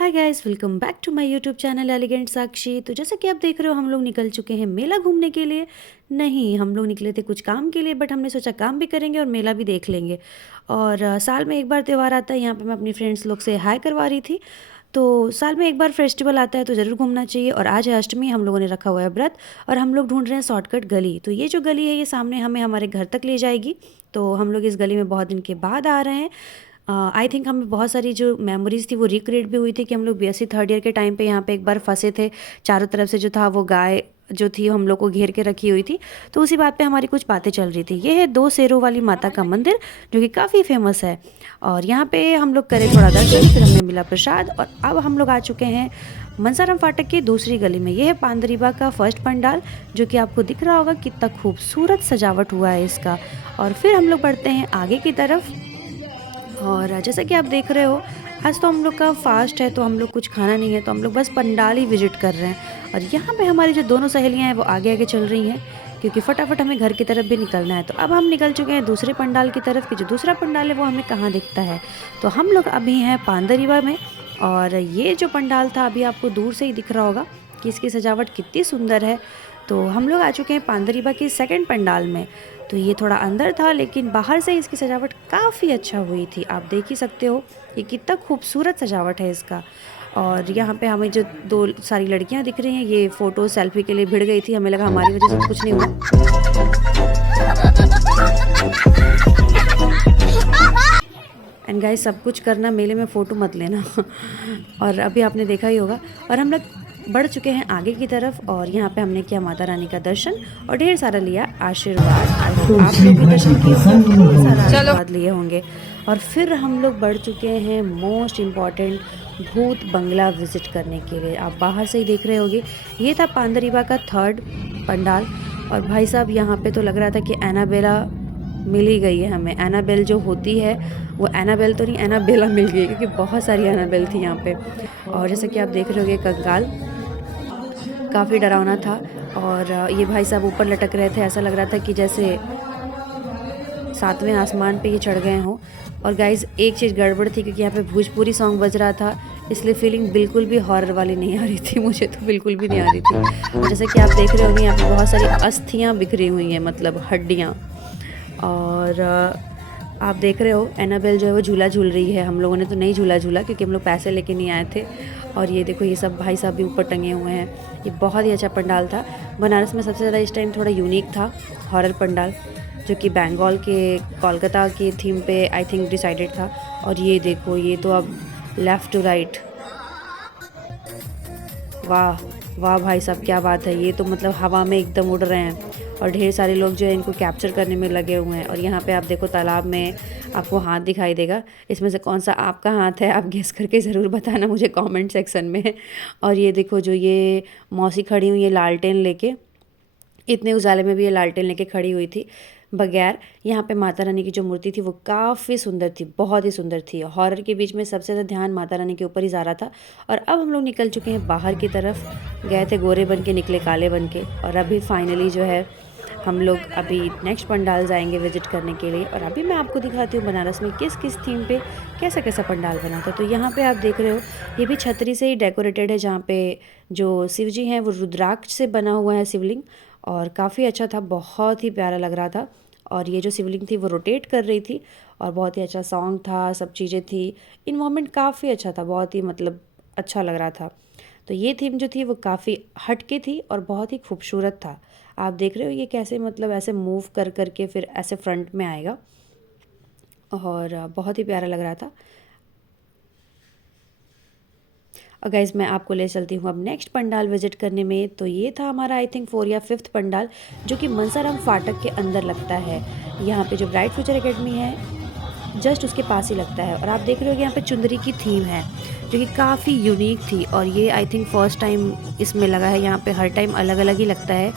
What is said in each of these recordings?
Hi guys, welcome back to my YouTube channel elegant Sakshi. तो जैसा कि आप देख रहे हो, हम लोग निकल चुके हैं मेला घूमने के लिए। नहीं, हम लोग निकले थे कुछ काम के लिए, बट हमने सोचा काम भी करेंगे और मेला भी देख लेंगे। और साल में एक बार त्यौहार आता है। यहाँ पे मैं अपनी फ्रेंड्स लोग से हाय करवा रही थी। तो साल में एक बार फेस्टिवल आता है तो ज़रूर घूमना चाहिए। और आज है अष्टमी, हम लोगों ने रखा हुआ है व्रत और हम लोग ढूंढ रहे हैं शॉर्टकट गली। तो ये जो गली है ये सामने हमें हमारे घर तक ले जाएगी। तो हम लोग इस गली में बहुत दिन के बाद आ रहे हैं। आई थिंक हमें बहुत सारी जो मेमोरीज़ थी वो रिक्रिएट भी हुई थी कि हम लोग बीएससी थर्ड ईयर के टाइम पे यहाँ पे एक बार फंसे थे। चारों तरफ से जो था वो गाय जो थी हम लोग को घेर के रखी हुई थी। तो उसी बात पे हमारी कुछ बातें चल रही थी। ये है दो शेरों वाली माता का मंदिर जो कि काफ़ी फेमस है। और यहाँ पे हम लोग करें थोड़ा दर्शन, फिर हमें मिला प्रसाद और अब हम लोग आ चुके हैं मनसाराम फाटक की दूसरी गली में। ये है पांदरीबा का फर्स्ट पंडाल जो कि आपको दिख रहा होगा कितना खूबसूरत सजावट हुआ है इसका। और फिर हम लोग बढ़ते हैं आगे की तरफ। और जैसा कि आप देख रहे हो, आज तो हम लोग का फास्ट है तो हम लोग कुछ खाना नहीं है, तो हम लोग बस पंडाल ही विजिट कर रहे हैं। और यहाँ पे हमारी जो दोनों सहेलियाँ हैं वो आगे आगे चल रही हैं क्योंकि फटाफट हमें घर की तरफ भी निकलना है। तो अब हम निकल चुके हैं दूसरे पंडाल की तरफ कि जो दूसरा पंडाल है वो हमें कहाँ दिखता है। तो हम लोग अभी हैं पांदरीवा में। और ये जो पंडाल था अभी आपको दूर से ही दिख रहा होगा कि इसकी सजावट कितनी सुंदर है। तो हम लोग आ चुके हैं पांदरीबा की सेकंड पंडाल में। तो ये थोड़ा अंदर था लेकिन बाहर से इसकी सजावट काफ़ी अच्छा हुई थी। आप देख ही सकते हो ये कितना खूबसूरत सजावट है इसका। और यहाँ पे हमें जो दो सारी लड़कियाँ दिख रही हैं ये फ़ोटो सेल्फी के लिए भिड़ गई थी। हमें लगा हमारी वजह से तो कुछ नहीं हुआ। एंड गाइस, सब कुछ करना, मेले में फ़ोटो मत लेना। और अभी आपने देखा ही होगा। और हम लोग बढ़ चुके हैं आगे की तरफ और यहाँ पे हमने किया माता रानी का दर्शन और ढेर सारा लिया आशीर्वाद। आप लोग भी दर्शन किए होंगे, ढेर सारा आशीर्वाद लिए होंगे। और फिर हम लोग बढ़ चुके हैं मोस्ट इम्पॉर्टेंट भूत बंगला विजिट करने के लिए। आप बाहर से ही देख रहे होंगे, ये था पांदरीबा का थर्ड पंडाल। और भाई साहब, यहाँ पे तो लग रहा था कि एनाबेला मिल ही गई है हमें। एनाबेल जो होती है वो एनाबेल तो नहीं, एनाबेला मिल गई क्योंकि बहुत सारी एनाबेल थी यहाँ पे। और जैसे कि आप देख रहे होगे, कंकाल काफ़ी डरावना था। और ये भाई साहब ऊपर लटक रहे थे, ऐसा लग रहा था कि जैसे सातवें आसमान पे ये चढ़ गए हों। और गाइज, एक चीज़ गड़बड़ थी क्योंकि यहाँ पे भोजपुरी सॉन्ग बज रहा था, इसलिए फीलिंग बिल्कुल भी हॉरर वाली नहीं आ रही थी। मुझे तो बिल्कुल भी नहीं आ रही थी। जैसे कि आप देख रहे होंगे, यहाँ पे बहुत सारी अस्थियाँ बिखरी हुई हैं, मतलब हड्डियाँ। और आप देख रहे हो एनाबेल जो है वो झूला झूल रही है। हम लोगों ने तो नहीं झूला झूला क्योंकि हम लोग पैसे लेके नहीं आए थे। और ये देखो, ये सब भाई साहब भी ऊपर टंगे हुए हैं। ये बहुत ही अच्छा पंडाल था। बनारस में सबसे ज़्यादा इस टाइम थोड़ा यूनिक था हॉरर पंडाल, जो कि बंगाल के कोलकाता की थीम पे आई थिंक डिसाइडेड था। और ये देखो, ये तो अब लेफ़्ट टू राइट, वाह वाह भाई साहब, क्या बात है। ये तो मतलब हवा में एकदम उड़ रहे हैं और ढेर सारे लोग जो है इनको कैप्चर करने में लगे हुए हैं। और यहाँ पे आप देखो, तालाब में आपको हाथ दिखाई देगा। इसमें से कौन सा आपका हाथ है, आप गेस करके ज़रूर बताना मुझे कमेंट सेक्शन में। और ये देखो, जो ये मौसी खड़ी हुई है लालटेन लेके, इतने उजाले में भी ये लालटेन लेके खड़ी हुई थी बगैर। यहाँ पे माता रानी की जो मूर्ति थी वो काफ़ी सुंदर थी, बहुत ही सुंदर थी। हॉरर के बीच में सबसे ज़्यादा ध्यान माता रानी के ऊपर ही जा रहा था। और अब हम लोग निकल चुके हैं बाहर की तरफ। गए थे गोरे बन के, निकले काले बन के। और अभी फाइनली जो है हम लोग अभी नेक्स्ट पंडाल जाएंगे विजिट करने के लिए। और अभी मैं आपको दिखाती हूँ बनारस में किस किस थीम पे कैसा कैसा पंडाल बना था। तो यहाँ पे आप देख रहे हो, ये भी छतरी से ही डेकोरेटेड है, जहाँ पे जो शिव जी हैं वो रुद्राक्ष से बना हुआ है शिवलिंग। और काफ़ी अच्छा था, बहुत ही प्यारा लग रहा था। और ये जो शिवलिंग थी वो रोटेट कर रही थी और बहुत ही अच्छा सॉन्ग था, सब चीज़ें थी। इन्वायरमेंट काफ़ी अच्छा था, बहुत ही मतलब अच्छा लग रहा था। तो ये थीम जो थी वो काफ़ी हटके थी और बहुत ही खूबसूरत था। आप देख रहे हो ये कैसे मतलब ऐसे मूव कर कर के फिर ऐसे फ्रंट में आएगा और बहुत ही प्यारा लग रहा था। और गाइज़, मैं आपको ले चलती हूँ अब नेक्स्ट पंडाल विजिट करने में। तो ये था हमारा आई थिंक 4 या 5th पंडाल, जो कि मनसाराम फाटक के अंदर लगता है। यहाँ पे जो ब्राइट फ्यूचर एकेडमी है जस्ट उसके पास ही लगता है। और आप देख रहे हो कि यहाँ पे चुंदरी की थीम है जो कि काफ़ी यूनिक थी। और ये आई थिंक फर्स्ट टाइम इसमें लगा है। यहाँ पे हर टाइम अलग अलग ही लगता है।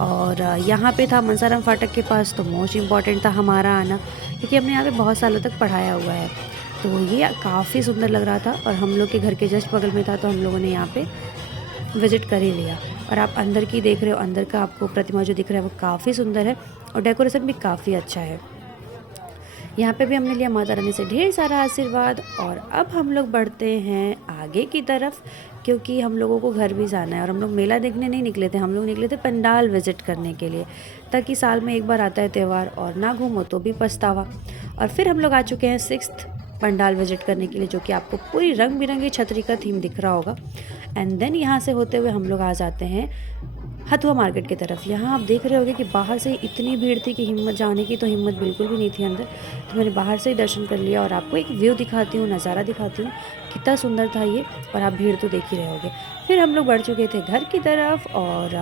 और यहाँ पे था मनसाराम फाटक के पास, तो मोस्ट इम्पॉर्टेंट था हमारा आना क्योंकि हमने यहाँ पे बहुत सालों तक पढ़ाया हुआ है। तो ये काफ़ी सुंदर लग रहा था और हम लोग के घर के जस्ट बगल में था, तो हम लोगों ने यहाँ पे विज़िट कर ही लिया। और आप अंदर की देख रहे हो, अंदर का आपको प्रतिमा जो दिख रहा है वो काफ़ी सुंदर है और डेकोरेशन भी काफ़ी अच्छा है। यहाँ पे भी हमने लिया माता रानी से ढेर सारा आशीर्वाद और अब हम लोग बढ़ते हैं आगे की तरफ, क्योंकि हम लोगों को घर भी जाना है। और हम लोग मेला देखने नहीं निकले थे, हम लोग निकले थे पंडाल विजिट करने के लिए, ताकि साल में एक बार आता है त्यौहार और ना घूमो तो भी पछतावा। और फिर हम लोग आ चुके हैं 6th पंडाल विजिट करने के लिए, जो कि आपको पूरी रंग बिरंगी छतरी का थीम दिख रहा होगा। एंड देन यहाँ से होते हुए हम लोग आ जाते हैं हथुआ मार्केट की तरफ। यहाँ आप देख रहे होगे कि बाहर से ही इतनी भीड़ थी कि हिम्मत जाने की तो हिम्मत बिल्कुल भी नहीं थी अंदर। तो मैंने बाहर से ही दर्शन कर लिया और आपको एक व्यू दिखाती हूँ, नज़ारा दिखाती हूँ, कितना सुंदर था ये। और आप भीड़ तो देख ही रहे होगे। फिर हम लोग बढ़ चुके थे घर की तरफ और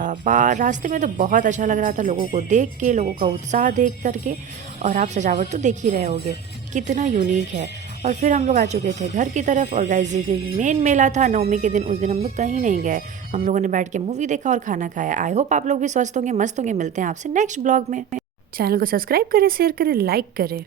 रास्ते में तो बहुत अच्छा लग रहा था लोगों को देख के, लोगों का उत्साह देख करके। और आप सजावट तो देख ही रहे होगे कितना यूनिक है। और फिर हम लोग आ चुके थे घर की तरफ। और गाइस जिस दिन मेन मेला था नवमी के दिन, उस दिन हम लोग कहीं नहीं गए, हम लोगों ने बैठ के मूवी देखा और खाना खाया। आई होप आप लोग भी स्वस्थ होंगे, मस्त होंगे। मिलते हैं आपसे नेक्स्ट ब्लॉग में। चैनल को सब्सक्राइब करें, शेयर करें, लाइक करें।